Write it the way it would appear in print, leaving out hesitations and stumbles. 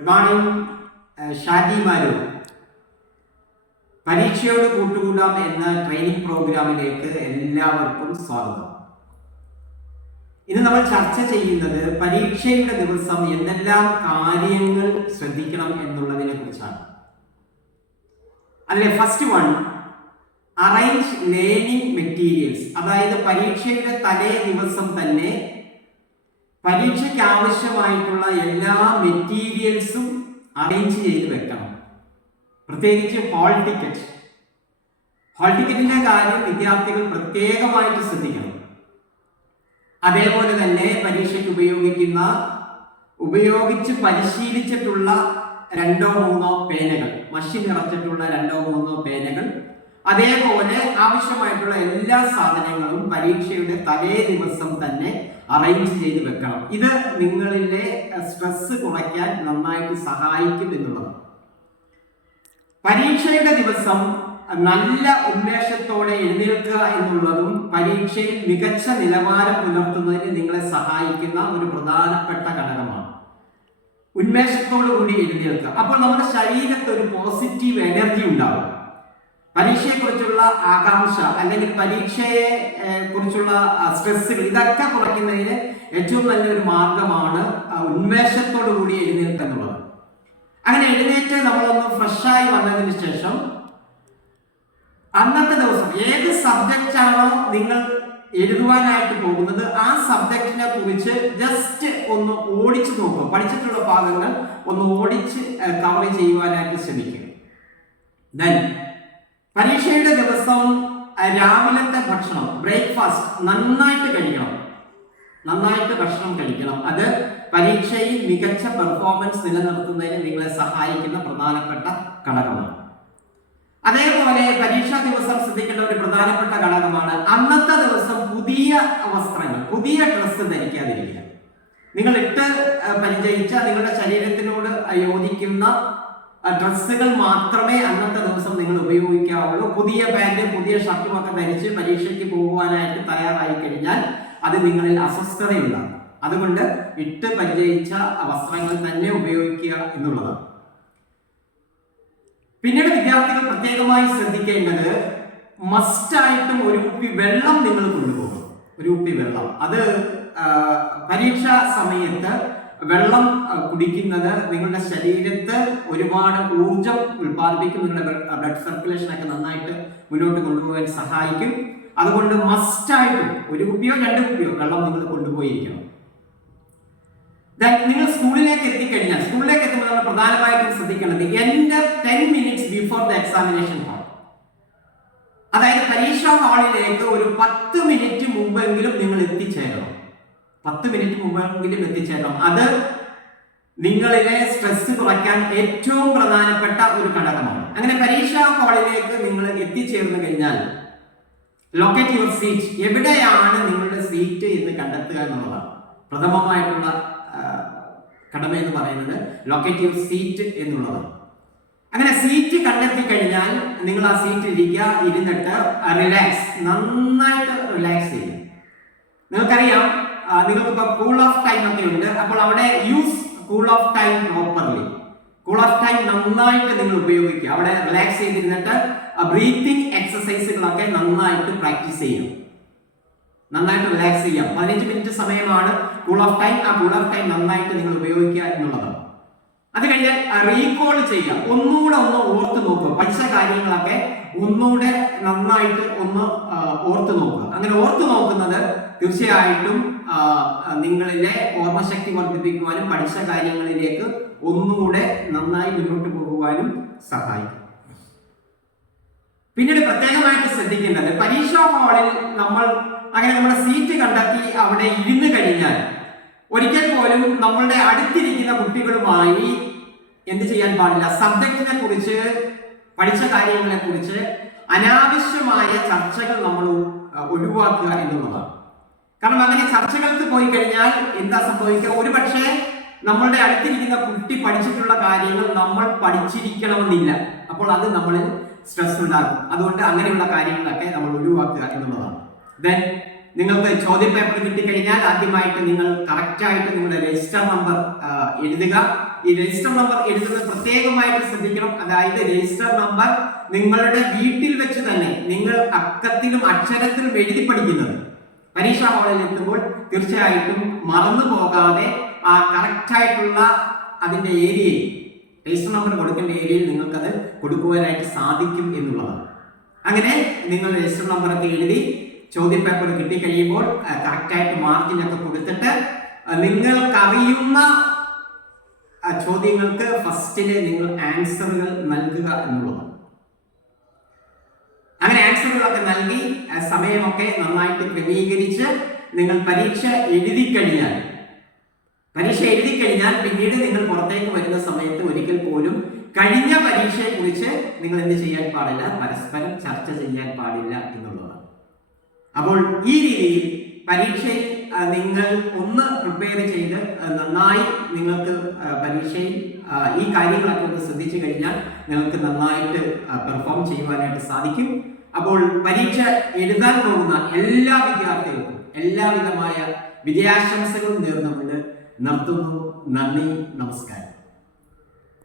Good morning Shaji Malu. പരീക്ഷയോട് കൂട്ടുകൂടാം എന്ന ട്രെയിനിങ് പ്രോഗ്രാമിലേക്ക് എല്ലാവർക്കും സ്വാഗതം. ഇന്ന് നമ്മൾ ചർച്ച ചെയ്യുന്നത് പരീക്ഷയുടെ ദിവസം എന്തെല്ലാം കാര്യങ്ങൾ ശ്രദ്ധിക്കണം എന്നുള്ളതിനെ കുറിച്ചാണ്. അതിലെ first one, arrange learning materials. അതായത് പരീക്ഷയുടെ തലേ ദിവസം തന്നെ പരീക്ഷയ്ക്ക് ആവശ്യമായിട്ടുള്ള എല്ലാ മെറ്റീരിയൽസും അറേഞ്ച് ചെയ്ത് വെക്കണം. പ്രത്യേകിച്ച് ഹാൾ ടിക്കറ്റ്. ഹാൾ ടിക്കറ്റിന്റെ കാര്യം വിദ്യാർത്ഥികൾ പ്രത്യേകമായിട്ട് ശ്രദ്ധിക്കണം. അതേപോലെ തന്നെ പരീക്ഷയ്ക്ക് ഉപയോഗിച്ച് പരിശീലിച്ചിട്ടുള്ള 2-3 പേനകൾ, മഷി നിറച്ചിട്ടുള്ള 2-3 പേനകൾ, അതേപോലെ ആവശ്യമായിട്ടുള്ള എല്ലാ സാധനങ്ങളും പരീക്ഷയുടെ തലേ ദിവസം തന്നെ അറേഞ്ച് ചെയ്ത് വെക്കണം. ഇത് നിങ്ങളിലെ സ്ട്രെസ് കുറയ്ക്കാൻ നന്നായിട്ട് സഹായിക്കും എന്നുള്ളതാണ്. പരീക്ഷയുടെ ദിവസം നല്ല ഉന്മേഷത്തോടെ എഴുന്നേൽക്കുക എന്നുള്ളതും പരീക്ഷയിൽ മികച്ച നിലവാരം പുലർത്തുന്നതിന് നിങ്ങളെ സഹായിക്കുന്ന ഒരു പ്രധാനപ്പെട്ട ഘടകമാണ്. ഉന്മേഷത്തോടു കൂടി എഴുന്നേൽക്കുക. അപ്പോൾ നമ്മുടെ ശരീരത്തിൽ ഒരു പോസിറ്റീവ് എനർജി ഉണ്ടാകും. പരീക്ഷയെക്കുറിച്ചുള്ള ആകാംക്ഷ അല്ലെങ്കിൽ പരീക്ഷയെ കുറിച്ചുള്ള സ്ട്രെസ്സുകൾ, ഇതൊക്കെ കുറയ്ക്കുന്നതിന് ഏറ്റവും നല്ലൊരു മാർഗമാണ് ഉന്മേഷത്തോടു കൂടി എഴുന്നേൽക്കുക എന്നുള്ളത്. അങ്ങനെ എഴുന്നേറ്റ് നമ്മളൊന്ന് ഫ്രഷായി വന്നതിന് ശേഷം അന്നത്തെ ദിവസം ഏത് സബ്ജക്റ്റാണോ നിങ്ങൾ എഴുതുവാനായിട്ട് പോകുന്നത് ആ സബ്ജക്റ്റിനെ കുറിച്ച് ജസ്റ്റ് ഒന്ന് ഓടിച്ചു നോക്കുക. പഠിച്ചിട്ടുള്ള ഭാഗങ്ങൾ ഒന്ന് ഓടിച്ച് കവർ ചെയ്യുവാനായിട്ട് ശ്രമിക്കുക. ദെൻ പരീക്ഷയുടെ ദിവസം രാവിലത്തെ ഭക്ഷണം, ബ്രേക്ക്ഫാസ്റ്റ് നന്നായിട്ട് കഴിക്കണം. നന്നായിട്ട് ഭക്ഷണം കഴിക്കണം. അത് പരീക്ഷയിൽ മികച്ച പെർഫോമൻസ് നിലനിർത്തുന്നതിന് നിങ്ങളെ സഹായിക്കുന്ന പ്രധാനപ്പെട്ട ഘടകമാണ്. അതേപോലെ പരീക്ഷാ ദിവസം ശ്രദ്ധിക്കേണ്ട ഒരു പ്രധാനപ്പെട്ട ഘടകമാണ് അന്നത്തെ ദിവസം പുതിയ വസ്ത്രങ്ങൾ, പുതിയ ഡ്രസ്സ് ധരിക്കാതിരിക്കുക. നിങ്ങൾ ഇട്ട് പരിചയിച്ച നിങ്ങളുടെ ശരീരത്തിനോട് യോജിക്കുന്ന ഡ്രസ്സുകൾ മാത്രമേ അന്നത്തെ ദിവസം നിങ്ങൾ ഉപയോഗിക്കാവുള്ളൂ. പുതിയ പാൻറ്, പുതിയ ഷർട്ടും ഒക്കെ ധരിച്ച് പരീക്ഷയ്ക്ക് പോകുവാനായിട്ട് തയ്യാറായി കഴിഞ്ഞാൽ അത് നിങ്ങളിൽ അസ്വസ്ഥതയുണ്ടാകും. അതുകൊണ്ട് ഇട്ട് പരിചയിച്ച വസ്ത്രങ്ങൾ തന്നെ ഉപയോഗിക്കുക എന്നുള്ളതാണ്. പിന്നീട് വിദ്യാർത്ഥികൾ പ്രത്യേകമായി ശ്രദ്ധിക്കേണ്ടത് മസ്റ്റായിട്ടും ഒരു കുപ്പി വെള്ളം നിങ്ങൾ കൊണ്ടുപോകും. ഒരു കുപ്പി വെള്ളം, അത് പരീക്ഷാ സമയത്ത് വെള്ളം കുടിക്കുന്നത് നിങ്ങളുടെ ശരീരത്ത് ഒരുപാട് ഊർജം ഉൽപ്പാദിപ്പിക്കും. നിങ്ങളുടെ ബ്ലഡ് സർക്കുലേഷൻ ഒക്കെ നന്നായിട്ട് മുന്നോട്ട് കൊണ്ടുപോകാൻ സഹായിക്കും. അതുകൊണ്ട് മസ്റ്റായിട്ടും 1 കുപ്പിയോ 2 കുപ്പിയോ വെള്ളം നിങ്ങൾ കൊണ്ടുപോയിരിക്കണം. നിങ്ങൾ സ്കൂളിലേക്ക് എത്തിക്കഴിഞ്ഞാൽ, സ്കൂളിലേക്ക് എത്തുമ്പോൾ നമ്മൾ പ്രധാനമായിട്ടും ശ്രദ്ധിക്കേണ്ടത് enter 10 minutes before the examination hall. അതായത് പരീക്ഷാ ഹാളിലേക്ക് ഒരു 10 മിനിറ്റ് മുമ്പെങ്കിലും നിങ്ങൾ എത്തിച്ചേരണം. 10 മിനിറ്റ് മുമ്പെങ്കിലും എത്തിച്ചേരണം. അത് നിങ്ങളിലെ സ്ട്രെസ് കുറയ്ക്കാൻ ഏറ്റവും പ്രധാനപ്പെട്ട ഒരു ഘടകമാണ്. അങ്ങനെ പരീക്ഷാ ഹാളിലേക്ക് നിങ്ങൾ എത്തിച്ചേർന്ന് കഴിഞ്ഞാൽ ലൊക്കേറ്റ് യുവർ സീറ്റ്. എവിടെയാണ് നിങ്ങളുടെ സീറ്റ് എന്ന് കണ്ടെത്തുക എന്നുള്ളതാണ് പ്രഥമമായിട്ടുള്ള കടമ എന്ന് പറയുന്നത്. ലൊക്കേറ്റ് യുവർ സീറ്റ് എന്നുള്ളതാണ്. അങ്ങനെ സീറ്റ് കണ്ടെത്തി കഴിഞ്ഞാൽ നിങ്ങൾ ആ സീറ്റിൽ ഇരുന്നിട്ട് റിലാക്സ്, നന്നായിട്ട് റിലാക്സ് ചെയ്യുക. നിങ്ങൾക്കറിയാം, നിങ്ങൾക്കിപ്പോൾ കൂൾ ഓഫ് ടൈം ഒക്കെ ഉണ്ട്. അപ്പോൾ അവിടെ use cool off time properly. Cool off time നന്നായിട്ട് നിങ്ങൾ ഉപയോഗിക്കുക. അവിടെ റിലാക്സ് ചെയ്തിരുന്നിട്ട് ബ്രീത്തിങ് എക്സസൈസുകളൊക്കെ നന്നായിട്ട് പ്രാക്ടീസ് ചെയ്യും. നന്നായിട്ട് റിലാക്സ് ചെയ്യാം. 15 മിനിറ്റ് സമയമാണ് കൂൾ ഓഫ് ടൈം. ആ കൂൾ ഓഫ് ടൈം നന്നായിട്ട് നിങ്ങൾ ഉപയോഗിക്കുക എന്നുള്ളതാണ്. അത് കഴിഞ്ഞാൽ റീകോൾ ചെയ്യുക. ഒന്നുകൂടെ ഒന്ന് ഓർത്ത് നോക്കുക. പഠിച്ച കാര്യങ്ങളൊക്കെ ഒന്നുകൂടെ നന്നായിട്ട് ഒന്ന് ഓർത്ത് നോക്കുക. അങ്ങനെ ഓർത്ത് നോക്കുന്നത് തീർച്ചയായിട്ടും നിങ്ങളിലെ ഓർമ്മശക്തി വർദ്ധിപ്പിക്കുവാനും പഠിച്ച കാര്യങ്ങളിലേക്ക് ഒന്നുകൂടെ നന്നായി മുന്നോട്ട് പോകുവാനും സഹായിക്കും. പിന്നീട് പ്രത്യേകമായിട്ട് ശ്രദ്ധിക്കേണ്ടത് പരീക്ഷാ ഹാളിൽ നമ്മൾ അങ്ങനെ നമ്മുടെ സീറ്റ് കണ്ടെത്തി അവിടെ ഇരുന്ന് കഴിഞ്ഞാൽ ഒരിക്കൽ പോലും നമ്മളുടെ അടുത്തിരിക്കുന്ന കുട്ടികളുമായി എന്ത് ചെയ്യാൻ പാടില്ല, സബ്ജക്റ്റിനെ കുറിച്ച്, പഠിച്ച കാര്യങ്ങളെ കുറിച്ച് അനാവശ്യമായ ചർച്ചകൾ നമ്മൾ ഒഴിവാക്കുക എന്നുള്ളതാണ്. കാരണം അങ്ങനെ ചർച്ചകൾക്ക് പോയി കഴിഞ്ഞാൽ എന്താ സംഭവിക്കുക, ഒരു പക്ഷേ നമ്മളുടെ അടുത്തിരിക്കുന്ന കുട്ടി പഠിച്ചിട്ടുള്ള കാര്യങ്ങൾ നമ്മൾ പഠിച്ചിരിക്കണമെന്നില്ല. അപ്പോൾ അത് നമ്മളിൽ സ്ട്രെസ് ഉണ്ടാകും. അതുകൊണ്ട് അങ്ങനെയുള്ള കാര്യങ്ങളൊക്കെ നമ്മൾ ഒഴിവാക്കുക എന്നുള്ളതാണ്. ദെൻ നിങ്ങൾക്ക് ചോദ്യപേപ്പർ കിട്ടിക്കഴിഞ്ഞാൽ ആദ്യമായിട്ട് നിങ്ങൾ കറക്റ്റായിട്ട് നിങ്ങളുടെ രജിസ്റ്റർ നമ്പർ എഴുതുക. ഈ രജിസ്റ്റർ നമ്പർ എഴുതുന്നത് പ്രത്യേകമായിട്ട് ശ്രദ്ധിക്കണം. അതായത് രജിസ്റ്റർ നമ്പർ നിങ്ങളുടെ വീട്ടിൽ വെച്ച് തന്നെ നിങ്ങൾ അക്കത്തിലും അക്ഷരത്തിലും എഴുതി പഠിക്കുന്നത് പരീക്ഷാ ഹാളിൽ എത്തുമ്പോൾ തീർച്ചയായിട്ടും മറന്നു പോകാതെ ആ കറക്റ്റ് ആയിട്ടുള്ള അതിന്റെ ഏരിയയിൽ രജിസ്റ്റർ നമ്പർ കൊടുക്കേണ്ട ഏരിയയിൽ നിങ്ങൾക്കത് കൊടുക്കുവാനായിട്ട് സാധിക്കും എന്നുള്ളതാണ്. അങ്ങനെ നിങ്ങൾ രജിസ്റ്റർ നമ്പറൊക്കെ എഴുതി ചോദ്യപേപ്പർ കിട്ടിക്കഴിയുമ്പോൾ കറക്റ്റായിട്ട് മാർജിനൊക്കെ കൊടുത്തിട്ട് നിങ്ങൾക്കറിയുന്ന ചോദ്യങ്ങൾക്ക് ഫസ്റ്റില് നിങ്ങൾ ആൻസറുകൾ നൽകുക എന്നുള്ളതാണ്. അങ്ങനെ ആൻസറുകളൊക്കെ നൽകി സമയമൊക്കെ നന്നായിട്ട് ക്രമീകരിച്ച് നിങ്ങൾ പരീക്ഷ എഴുതി കഴിഞ്ഞാൽ പിന്നീട് നിങ്ങൾ പുറത്തേക്ക് വരുന്ന സമയത്ത് ഒരിക്കൽ പോലും കഴിഞ്ഞ പരീക്ഷയെ കുറിച്ച് നിങ്ങൾ എന്ത് ചെയ്യാൻ പാടില്ല, പരസ്പരം ചർച്ച ചെയ്യാൻ പാടില്ല എന്നുള്ളതാണ്. അപ്പോൾ ഈ രീതിയിൽ പരീക്ഷയിൽ നിങ്ങൾ ഒന്ന് പ്രിപ്പയർ ചെയ്ത് നന്നായി നിങ്ങൾക്ക് പരീക്ഷയിൽ ഈ കാര്യങ്ങളൊക്കെ ഒന്ന് ശ്രദ്ധിച്ചു കഴിഞ്ഞാൽ നിങ്ങൾക്ക് നന്നായിട്ട് പെർഫോം ചെയ്യുവാനായിട്ട് സാധിക്കും. അപ്പോൾ പരീക്ഷ എഴുതാൻ പോകുന്ന എല്ലാ വിദ്യാർത്ഥികൾക്കും എല്ലാവിധമായ വിജയാശംസകളും നേർന്നുകൊണ്ട് നിർത്തുന്നു. നന്ദി, നമസ്കാരം.